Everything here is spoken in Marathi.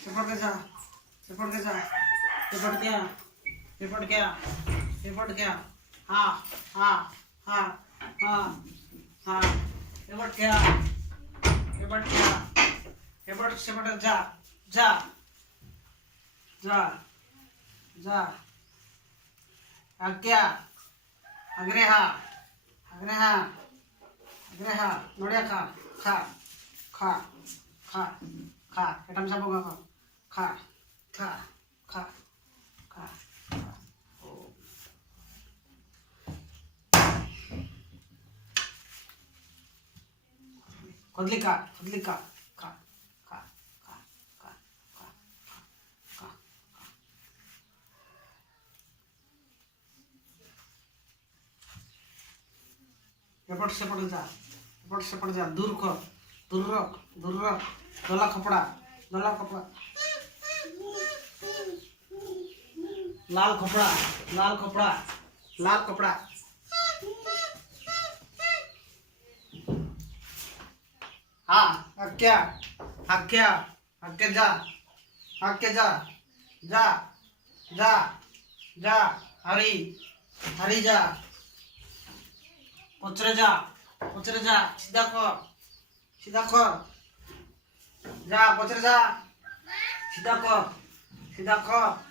सेपट के जा, सेपट के जा, सेपट क्या, सेपट क्या, सेपट क्या, हाँ हाँ हाँ हाँ हाँ, सेपट क्या, सेपट क्या, सेपट सेपट जा जा जा जा, आज्ञा अग्रेहा अग्रेहा अग्रेहा नोड़िया खा खा खा खा खा एटम सब होगा खा खा खा खा खुदली खा खा खा खा खा खा खा खा एपट सेपट जा दूर कर दूर रख दला कपड़ा लाल कपड़ा लाल कपड़ा लाल कपड़ा हाँ आज्ञा आज्ञा आज्ञा जा आज्ञा जा जा जा जा हरी हरी जा पचरे जा सीधा कर जा पचरे जा सीधा कर